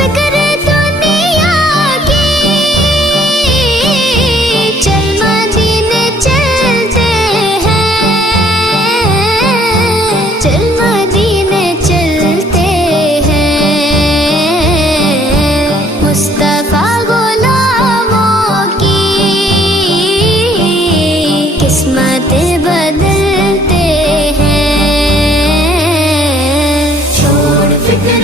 فکر دنیا کی، چل مدینے چلتے ہیں، چل مدینے چلتے ہیں، مصطفیٰ غلاموں کی قسمت بدلتے ہیں۔ چھوڑ فکر